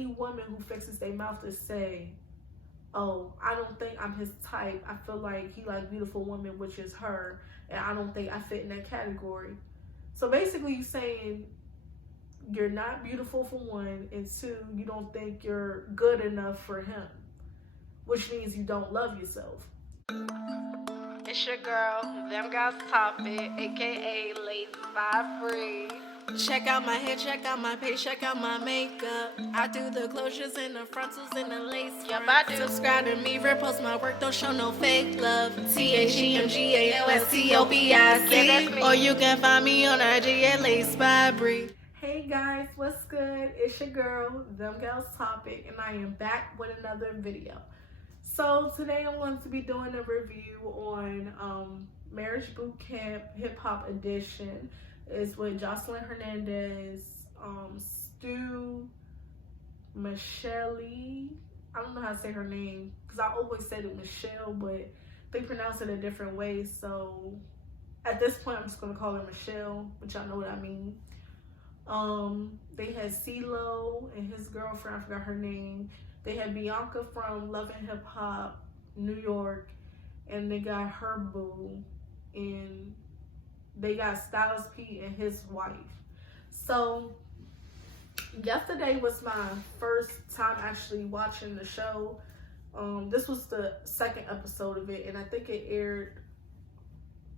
any woman who fixes their mouth to say, oh, I don't think I'm his type. I feel like he like beautiful women, which is her, and I don't think I fit in that category. So basically you saying you're not beautiful for one, and two, you don't think you're good enough for him, which means you don't love yourself. It's your girl, Them Guys Topic, aka Lady Vibe Free. Check out my hair, check out my page, check out my makeup. I do the closures and the frontals and the lace front. Yep, I do. Subscribe to me, repost my work, don't show no fake love. THEMGALSTOPIC. Yeah, or you can find me on IG at Lace by Bree. Hey guys, what's good? It's your girl, Them Girls Topic, and I am back with another video. So today I'm going to be doing a review on Marriage Bootcamp Hip-Hop Edition. It's with Jocelyn Hernandez, Stu, michel'le. I don't know how to say her name because I always said it Michelle, but they pronounce it a different way. So at this point, I'm just going to call her Michelle, but y'all know what I mean. They had CeeLo and his girlfriend, I forgot her name. They had Bianca from Love and Hip Hop, New York, and they got her boo, and they got Styles P and his wife. So yesterday was my first time actually watching the show. This was the second episode of it, and I think it aired,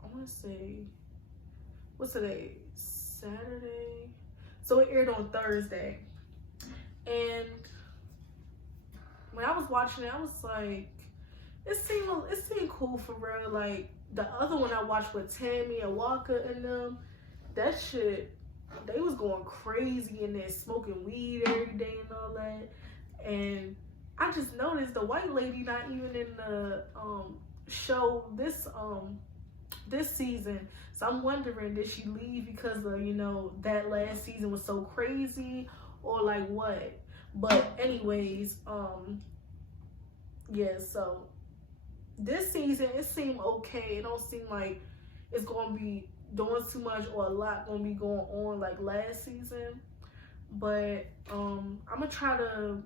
I want to say, what's today? Saturday? So it aired on Thursday. And when I was watching it, I was like, it seemed cool for real. Like the other one I watched with Tammy and Walker and them, that shit, they was going crazy in there, smoking weed every day and all that. And I just noticed the white lady not even in the show this season. So I'm wondering, did she leave because of, you know, that last season was so crazy, or like what? But anyways, yeah, so this season, it seemed okay. It don't seem like it's going to be doing too much or a lot going to be going on like last season. But I'm going to try to,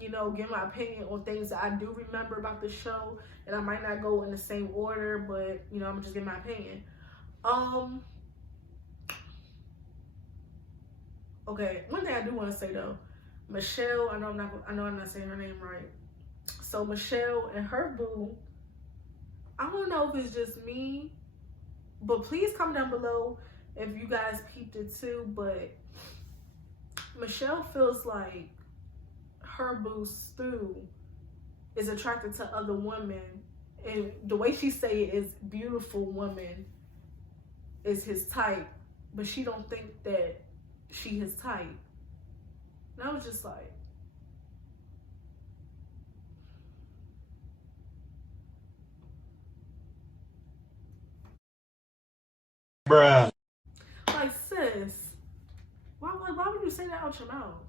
you know, give my opinion on things that I do remember about the show. And I might not go in the same order, but, you know, I'm going to just give my opinion. Okay, one thing I do want to say though, Michelle, I know I'm not saying her name right. So Michelle and her boo, I don't know if it's just me, but please comment down below if you guys peeped it too. But Michelle feels like her boo Stu is attracted to other women, and the way she say it is beautiful woman is his type, but she don't think that she his type. And I was just like, bruh. Like, sis, why would you say that out your mouth?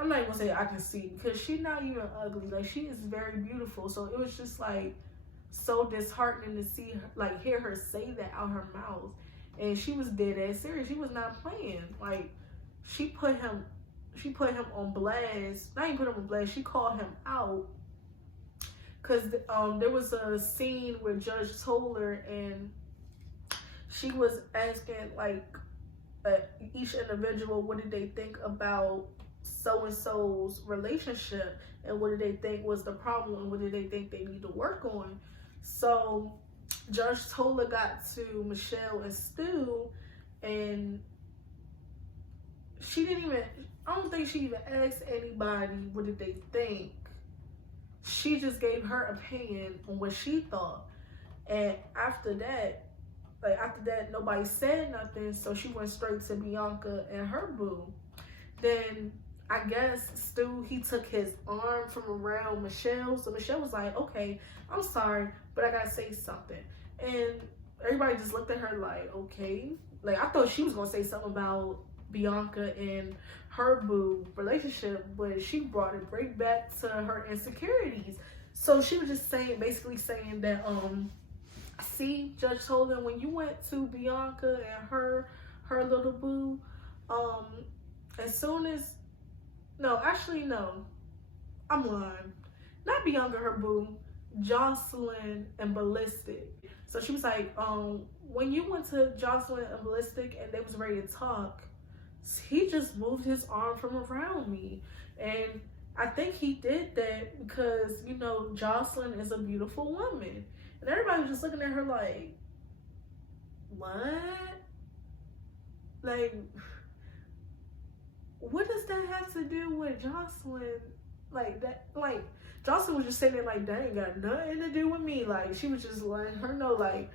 I'm not even gonna say I can see, because she's not even ugly. Like, she is very beautiful. So it was just like so disheartening to see her, like, hear her say that out her mouth. And she was dead ass serious. She was not playing. Like, she put him on blast. Not even put him on blast. She called him out. Cause there was a scene where Judge told her, and she was asking like each individual, what did they think about so-and-so's relationship, and what did they think was the problem, and what did they think they need to work on. So Judge Tola got to Michelle and Stu, and I don't think she even asked anybody what did they think. She just gave her opinion on what she thought. And after that, nobody said nothing, so she went straight to Bianca and her boo. Then I guess Stu, he took his arm from around Michelle. So Michelle was like, okay, I'm sorry, but I gotta say something. And everybody just looked at her like, okay. Like, I thought she was gonna say something about Bianca and her boo relationship, but she brought it right back to her insecurities. So she was just basically saying that, see, Judge told them when you went to Bianca and her little boo, Um, as soon as, no, actually, no, I'm lying. Not Bianca, her boo, Jocelyn and Ballistic. So she was like, when you went to Jocelyn and Ballistic and they was ready to talk, he just moved his arm from around me. And I think he did that because, you know, Jocelyn is a beautiful woman. And everybody was just looking at her like, what? Like, what does that have to do with Jocelyn? Like, that, like, Jocelyn was just saying it like, that ain't got nothing to do with me. Like, she was just letting her know, like,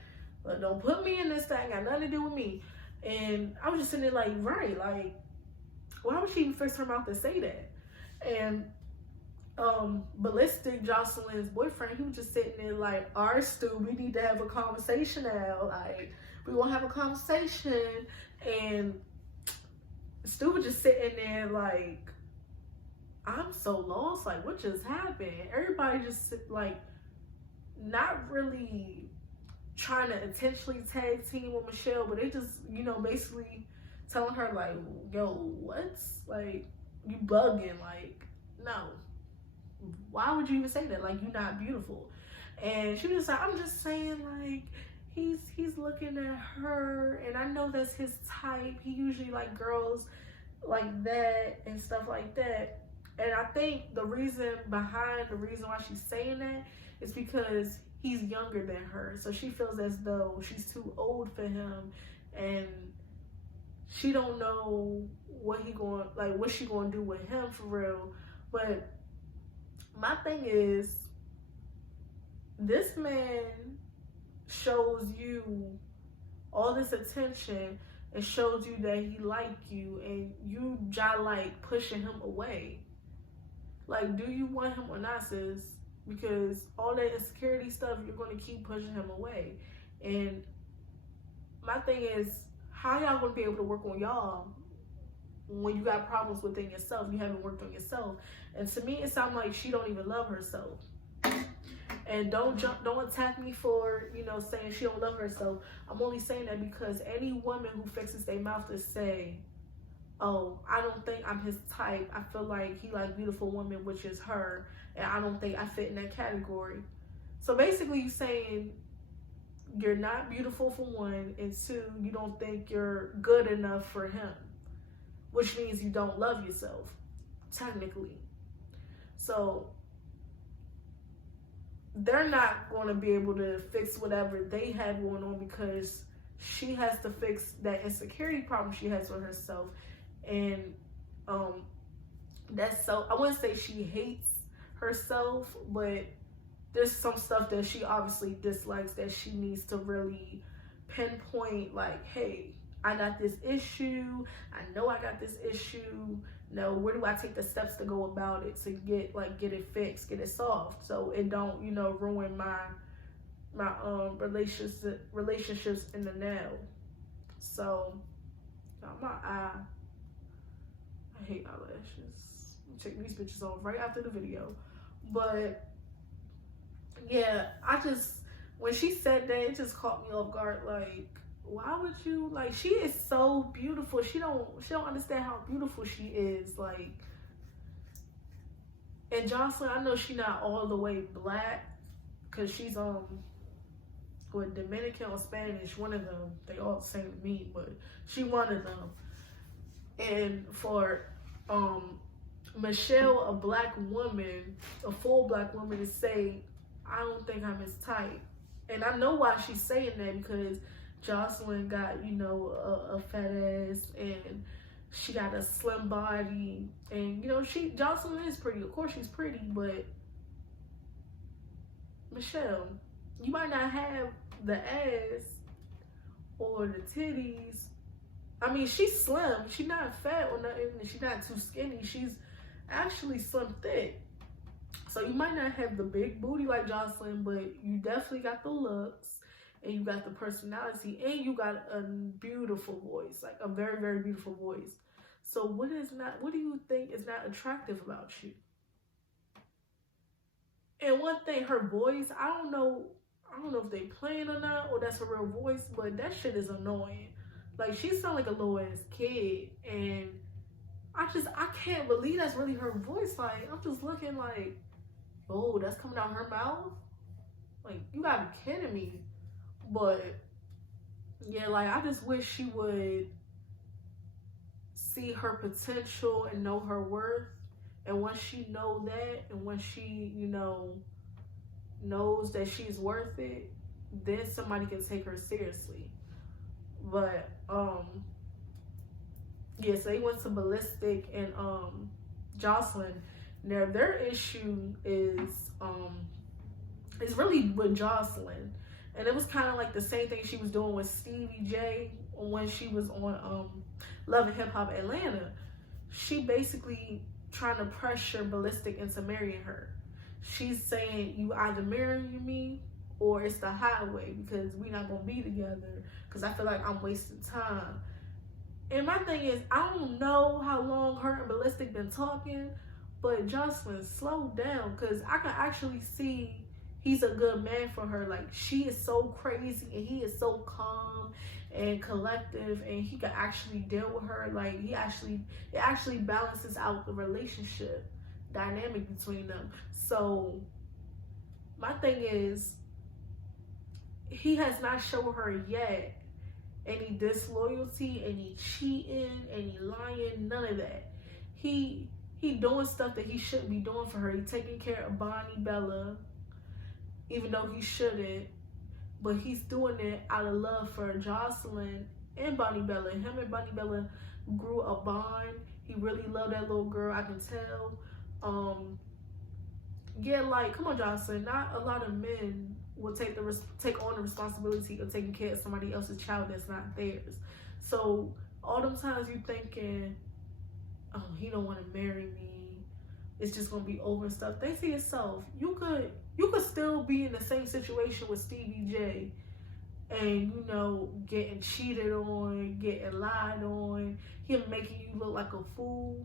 don't put me in this thing, got nothing to do with me. And I was just sitting there like, right, like, why would she even fix her mouth to say that? And Ballistic, Jocelyn's boyfriend, he was just sitting there like, all right, Stu, we need to have a conversation now. Like, we gonna have a conversation. And Stu was just sitting there like, I'm so lost. Like, what just happened? Everybody just like, not really trying to intentionally tag team with Michelle, but they just, you know, basically telling her like, yo, what's like, you bugging? Like, no. Why would you even say that? Like, you're not beautiful. And she was just like, I'm just saying, like, he's looking at her, and I know that's his type. He usually like girls like that and stuff like that. And I think the reason why she's saying that is because he's younger than her. So she feels as though she's too old for him, and she don't know what she gonna do with him for real. But my thing is, this man shows you all this attention and shows you that he like you, and you just like pushing him away. Like, do you want him or not, sis? Because all that insecurity stuff, you're going to keep pushing him away. And my thing is, how y'all going to be able to work on y'all when you got problems within yourself? You haven't worked on yourself. And to me, it sounds like she don't even love herself. And don't attack me for, you know, saying she don't love herself. I'm only saying that because any woman who fixes their mouth to say, oh, I don't think I'm his type, I feel like he like beautiful women, which is her, and I don't think I fit in that category. So basically you're saying you're not beautiful for one, and two, you don't think you're good enough for him, which means you don't love yourself, technically. So they're not going to be able to fix whatever they have going on because she has to fix that insecurity problem she has with herself. And that's so, I wouldn't say she hates herself, but there's some stuff that she obviously dislikes that she needs to really pinpoint, like, hey, I got this issue, I know I got this issue. Now, where do I take the steps to go about it to get it fixed, get it solved, so it don't, you know, ruin my relationships in the now. So, my eye, I hate eyelashes. I'm taking these pictures off right after the video. But yeah, when she said that, it just caught me off guard. Like, why would you, like, she is so beautiful. She don't understand how beautiful she is. Like, and Jocelyn, I know she not all the way black, because she's with Dominican or Spanish, one of them. They all the same to me, but she one of them. And for Michelle, a black woman, a full black woman, to say, I don't think I'm his type. And I know why she's saying that, because Jocelyn got, you know, a fat ass, and she got a slim body, and, you know, Jocelyn is pretty. Of course she's pretty, but Michelle, you might not have the ass or the titties. I mean, she's slim. She's not fat or nothing. She's not too skinny. She's actually slim thick. So you might not have the big booty like Jocelyn, but you definitely got the looks, and you got the personality, and you got a beautiful voice, like a very, very beautiful voice. So what do you think is not attractive about you? And one thing, her voice, I don't know if they playing or not, or that's her real voice, but that shit is annoying. Like, she sound like a little ass kid, and I can't believe that's really her voice. Like, I'm just looking like, oh, that's coming out her mouth? Like, you gotta be kidding me. But yeah, like, I just wish she would see her potential and know her worth. And once she know that, and once she, knows that she's worth it, then somebody can take her seriously. But yeah, so they went to Ballistic and Jocelyn. Now their issue is really with Jocelyn, and it was kind of like the same thing she was doing with Stevie J when she was on Love and Hip Hop Atlanta. She basically trying to pressure Ballistic into marrying her. She's saying, you either marry me or it's the highway, because we not gonna be together, because I feel like I'm wasting time. And my thing is, I don't know how long her and Ballistic been talking, but Jocelyn, slow down, because I can actually see he's a good man for her. Like, she is so crazy and he is so calm and collective, and he can actually deal with her. Like, it actually balances out the relationship dynamic between them. So my thing is, he has not shown her yet any disloyalty, any cheating, any lying, none of that. He doing stuff that he shouldn't be doing for her. He taking care of Bonnie Bella, even though he shouldn't, but he's doing it out of love for Jocelyn and Bonnie Bella. Him and Bonnie Bella grew a bond. He really loved that little girl, I can tell. Yeah, like, come on, Jocelyn. Not a lot of men will take on the responsibility of taking care of somebody else's child that's not theirs. So all them times you thinking, oh, he don't want to marry me, it's just gonna be over and stuff. Think to yourself, you could still be in the same situation with Stevie J, and getting cheated on, getting lied on, him making you look like a fool.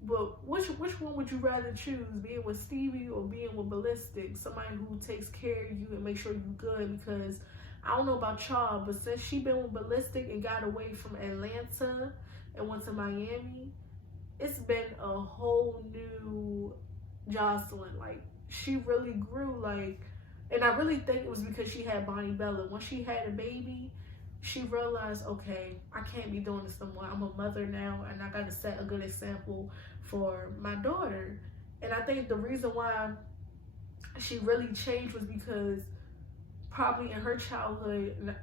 But which one would you rather choose, being with Stevie or being with Ballistic? Somebody who takes care of you and makes sure you're good. Because I don't know about y'all, but since she been with Ballistic and got away from Atlanta and went to Miami, it's been a whole new Jocelyn. Like, she really grew. Like, and I really think it was because she had Bonnie Bella. Once she had a baby, she realized, okay, I can't be doing this no more. I'm a mother now, and I got to set a good example for my daughter. And I think the reason why she really changed was because probably in her childhood,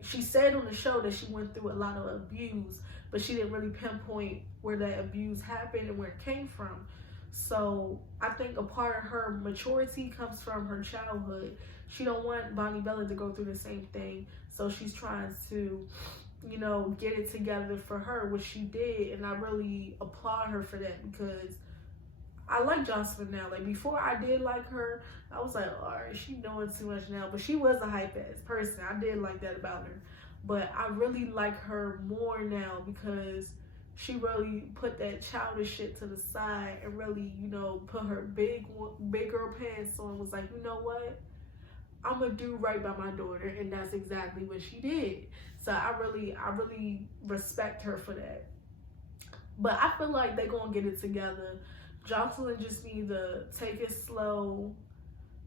she said on the show that she went through a lot of abuse, but she didn't really pinpoint where that abuse happened and where it came from. So I think a part of her maturity comes from her childhood. She don't want Bonnie Bella to go through the same thing. So she's trying to, get it together for her, which she did. And I really applaud her for that, because I like Jocelyn now. Like, before I did like her, I was like, all right, she doing too much now. But she was a hype ass person. I did like that about her. But I really like her more now, because she really put that childish shit to the side and really, put her big girl pants on. Was like, you know what? I'm gonna do right by my daughter, and that's exactly what she did. So I really respect her for that. But I feel like they're gonna get it together. Jocelyn just need to take it slow.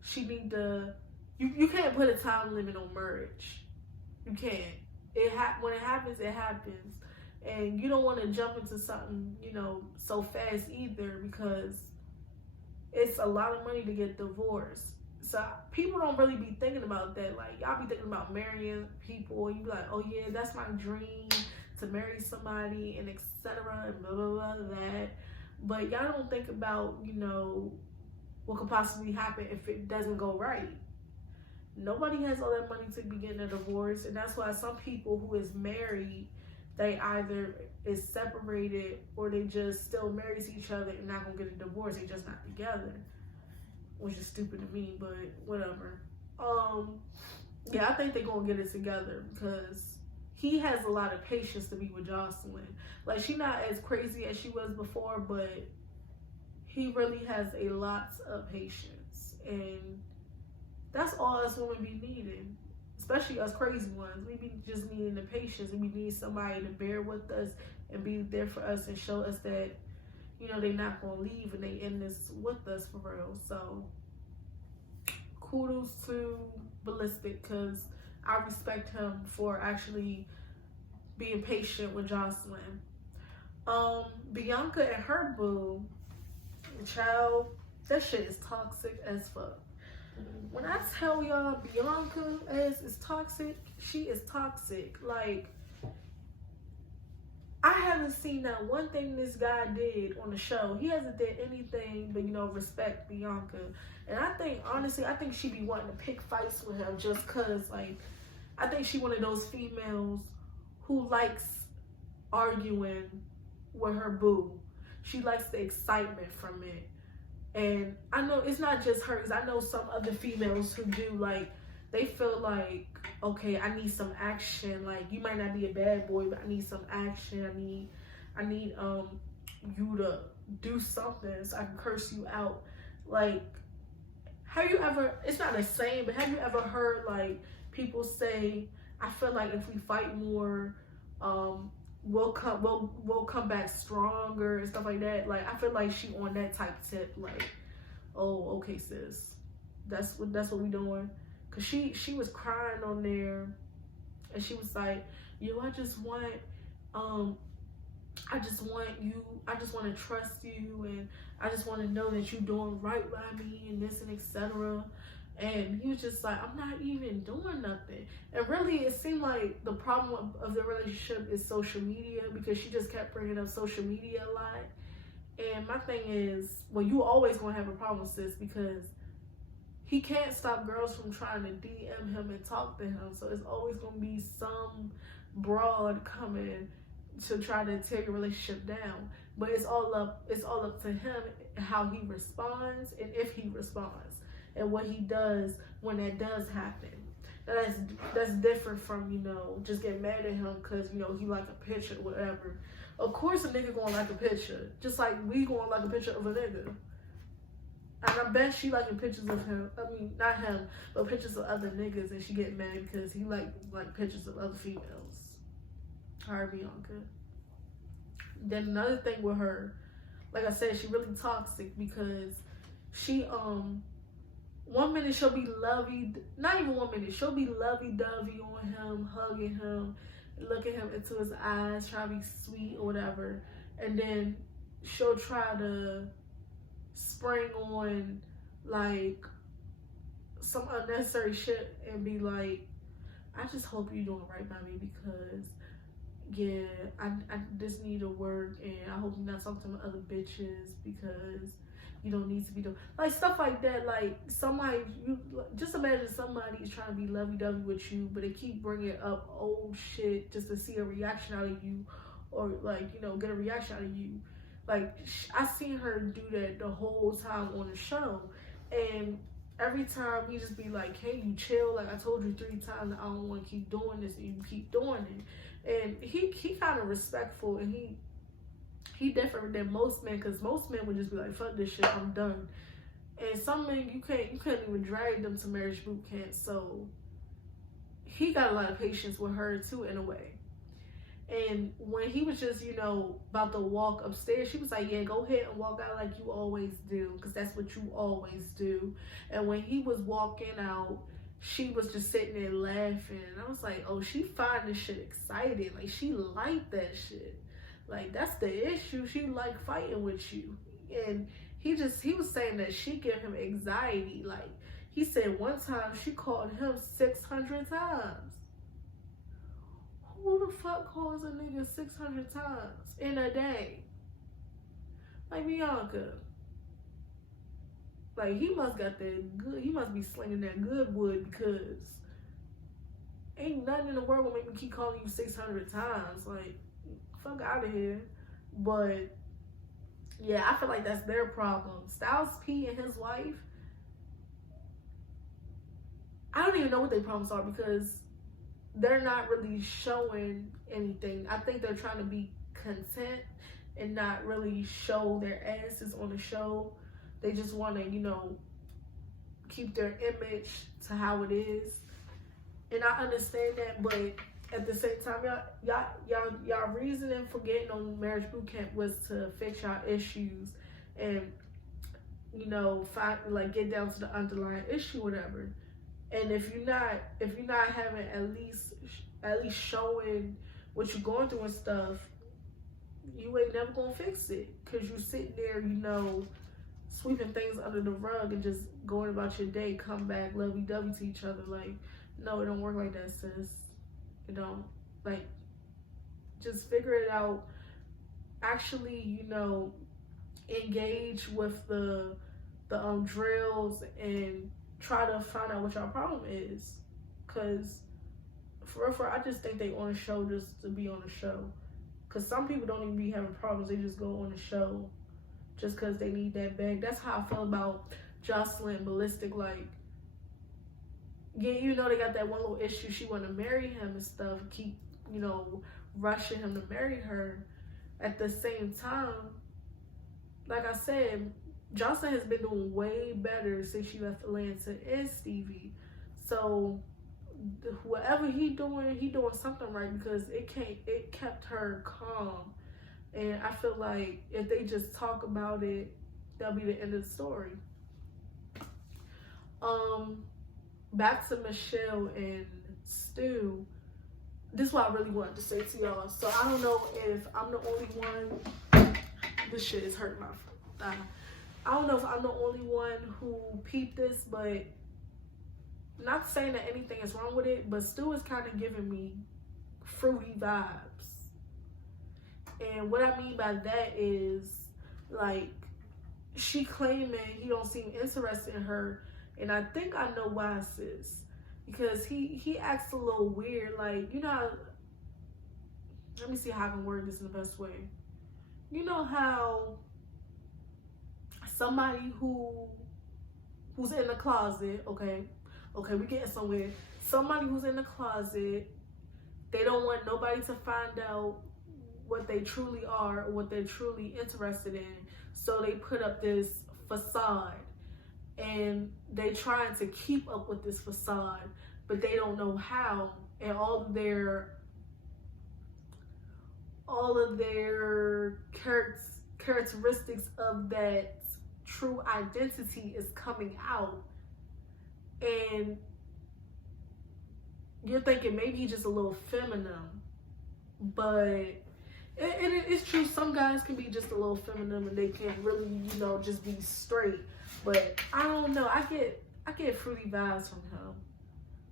She need to. You can't put a time limit on marriage. You can't. When it happens, it happens. And you don't want to jump into something, so fast either, because it's a lot of money to get divorced. So people don't really be thinking about that. Like, y'all be thinking about marrying people, and you be like, oh yeah, that's my dream, to marry somebody, and etc. and blah blah blah that. But y'all don't think about, what could possibly happen if it doesn't go right. Nobody has all that money to be getting a divorce, and that's why some people who is married, they either is separated or they just still married to each other and not gonna get a divorce. They just not together, which is stupid to me, but whatever. Yeah, I think they're gonna get it together, because he has a lot of patience to be with Jocelyn. Like, she not as crazy as she was before, but he really has a lot of patience, and that's all us women be needing. especially us crazy ones. We be just needing the patience, and we need somebody to bear with us and be there for us and show us that, you know, they not gonna leave and they in this with us for real. So kudos to Ballistic, because I respect him for actually being patient with Jocelyn. Bianca and her boo, child, that shit is toxic as fuck. When I tell y'all Bianca is toxic, she is toxic. Like, I haven't seen that one thing this guy did on the show. He hasn't did anything but, you know, respect Bianca. And I think, honestly, I think she be wanting to pick fights with him just cause, like, I think she one of those females who likes arguing with her boo. She likes the excitement from it. And I know it's not just her, because I know some other females who do, like, they feel like, okay, I need some action. Like, you might not be a bad boy, but I need some action. I need you to do something so I can curse you out. Like, have you ever, it's not the same, but have you ever heard, like, people say, I feel like if we fight more, we'll come back stronger and stuff like that. Like, I feel like she on that type tip, like, oh, okay, sis, that's what we doing. Cause she was crying on there, and she was like, yo, I just want you, I just want to trust you, and I just want to know that you're doing right by me, and this and etc. And he was just like, I'm not even doing nothing. And really, it seemed like the problem of the relationship is social media, because she just kept bringing up social media a lot. And my thing is, well, you always gonna have a problem, sis, because he can't stop girls from trying to DM him and talk to him. So it's always gonna be some broad coming to try to tear your relationship down. But it's all up to him how he responds, and if he responds, and what he does when that does happen. That's different from, you know, just getting mad at him because, you know, he like a picture or whatever. Of course a nigga gonna like a picture, just like we gonna like a picture of a nigga. And I bet she liking pictures of him. I mean, not him, but pictures of other niggas, and she get mad because he like pictures of other females. Her, Bianca. Then another thing with her, like I said, she really toxic because she one minute she'll be not even 1 minute, she'll be lovey-dovey on him, hugging him, looking him into his eyes, trying to be sweet or whatever, and then she'll try to spring on like some unnecessary shit and be like, I just hope you're doing right by me, because yeah, I just need to work, and I hope you're not talking to other bitches, because you don't need to be doing like stuff like that. Like, somebody, you just imagine somebody's trying to be lovey-dovey with you, but they keep bringing up old shit just to see a reaction out of you, or like, you know, get a reaction out of you. Like, I seen her do that the whole time on the show, and every time he just be like, hey, you chill, like I told you 3 times that I don't want to keep doing this, and you keep doing it. And he kind of respectful, and he different than most men, because most men would just be like, fuck this shit, I'm done. And some men, you couldn't even drag them to marriage boot camp. So he got a lot of patience with her too, in a way. And when he was just, you know, about to walk upstairs, she was like, yeah, go ahead and walk out like you always do, because that's what you always do. And when he was walking out, she was just sitting there laughing. And I was like, oh, she find this shit exciting. Like, she liked that shit. Like, that's the issue. She like fighting with you. And he was saying that she give him anxiety. Like, he said one time she called him 600 times. Who the fuck calls a nigga 600 times in a day? Like, Bianca. Like, he must got that good, he must be slinging that good wood, because ain't nothing in the world will make me keep calling you 600 times. Like, fuck out of here. But yeah, I feel like that's their problem. Styles P and his wife, I don't even know what their problems are, because they're not really showing anything. I think they're trying to be content and not really show their asses on the show. They just want to, you know, keep their image to how it is. And I understand that, but at the same time, y'all reasoning for getting on marriage boot camp was to fix y'all issues and, you know, get down to the underlying issue, whatever. And if you're not having at least showing what you're going through and stuff, you ain't never gonna fix it, because you sitting there, you know, sweeping things under the rug and just going about your day, come back lovey-dovey to each other. Like, no, it don't work like that, sis. It don't. Like, just figure it out. Actually, you know, engage with the drills and try to find out what your problem is. Cause for real, I just think they on a show just to be on a show. Cause some people don't even be having problems, they just go on a show just cause they need that bag. That's how I feel about Jocelyn Ballistic. Like, yeah, you know, they got that one little issue. She want to marry him and stuff, keep, you know, rushing him to marry her. At the same time, like I said, Jocelyn has been doing way better since she left Atlanta and Stevie. So whatever he doing something right, because it kept her calm. And I feel like if they just talk about it, that'll be the end of the story. Back to Michelle and Stu. This is what I really wanted to say to y'all. So I don't know if I'm the only one. This shit is hurting my thigh. I don't know if I'm the only one who peeped this, but not saying that anything is wrong with it, but Stu is kind of giving me fruity vibes. And what I mean by that is, like, she claiming he don't seem interested in her. And I think I know why, sis. Because he acts a little weird. Like, you know how, let me see how I can word this in the best way. You know how somebody who's in the closet, okay, we getting somewhere. Somebody who's in the closet, they don't want nobody to find out what they truly are or what they're truly interested in. So they put up this facade. And they trying to keep up with this facade, but they don't know how. And all of their characteristics of that true identity is coming out. And you're thinking maybe he's just a little feminine, but it's true. Some guys can be just a little feminine and they can really, you know, just be straight. But I don't know. I get fruity vibes from him.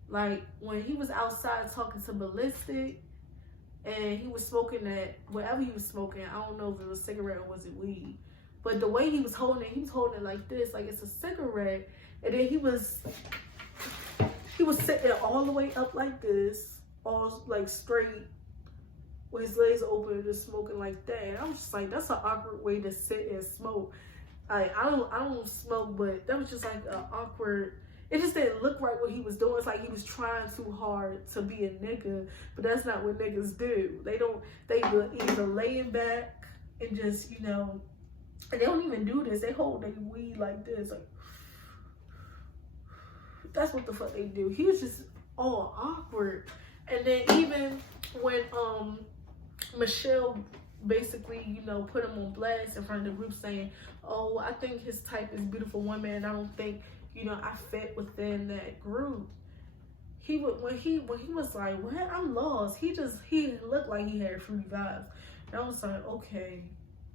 Like, when he was outside talking to Ballistic and he was smoking that, whatever he was smoking, I don't know if it was a cigarette or was it weed. But the way he was holding it like this, like it's a cigarette. And then he was sitting all the way up like this, all like straight, with his legs open and just smoking like that. And I was just like, that's an awkward way to sit and smoke. I don't smoke, but that was just like an awkward. It just didn't look right what he was doing. It's like he was trying too hard to be a nigga, but that's not what niggas do. They either laying back and just, you know, and they don't even do this. They hold their weed like this, like that's what the fuck they do. He was just all awkward. And then even when Michelle basically, you know, put him on blast in front of the group saying, oh, I think his type is beautiful woman and I don't think, you know, I fit within that group. When he was like, what? I'm lost. He looked like he had fruity vibes. And I was like, okay,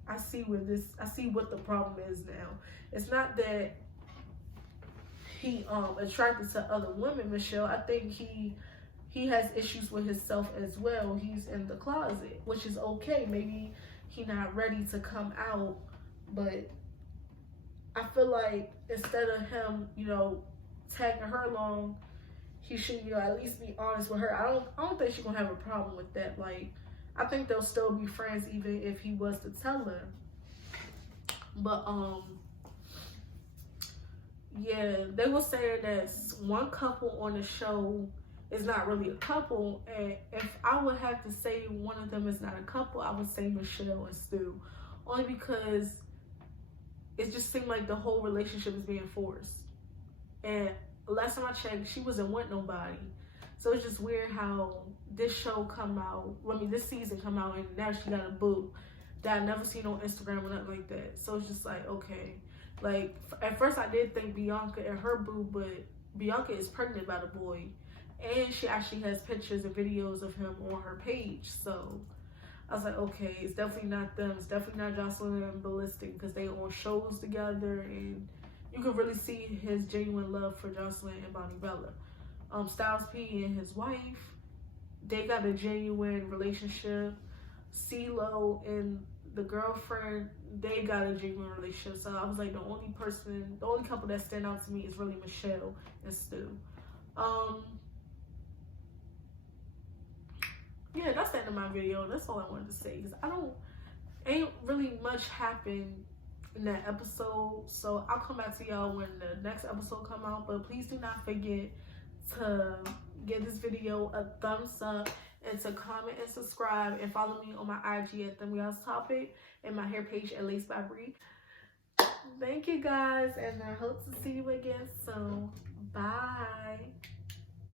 I see what the problem is now. It's not that he attracted to other women, Michelle. I think he has issues with himself as well. He's in the closet, which is okay. Maybe he's not ready to come out, but I feel like instead of him, you know, tagging her along, he should, you know, at least be honest with her. I don't think she's gonna have a problem with that. Like, I think they'll still be friends even if he was to tell her. But yeah, they were saying that one couple on the show is not really a couple, and if I would have to say one of them is not a couple, I would say Michelle and Stu, only because it just seemed like the whole relationship is being forced. And last time I checked, she wasn't with nobody. So it's just weird how this show come out, this season come out, and now she got a boo that I never seen on Instagram or nothing like that. So it's just like, okay. Like, at first I did think Bianca and her boo, but Bianca is pregnant by the boy. And she actually has pictures and videos of him on her page. So I was like, okay, it's definitely not them. It's definitely not Jocelyn and Ballistic, because they on shows together, and you can really see his genuine love for Jocelyn and Bonnie Bella. Styles P and his wife, they got a genuine relationship. CeeLo and the girlfriend, they got a genuine relationship. So I was like, the only couple that stand out to me is really Michelle and Stu. Yeah, that's the end of my video. That's all I wanted to say, because ain't really much happened in that episode. So I'll come back to y'all when the next episode come out. But please do not forget to give this video a thumbs up, and to comment and subscribe, and follow me on my IG at Them Guys Topic, and my hair page at Lace by Bree. Thank you guys, and I hope to see you again soon. Bye.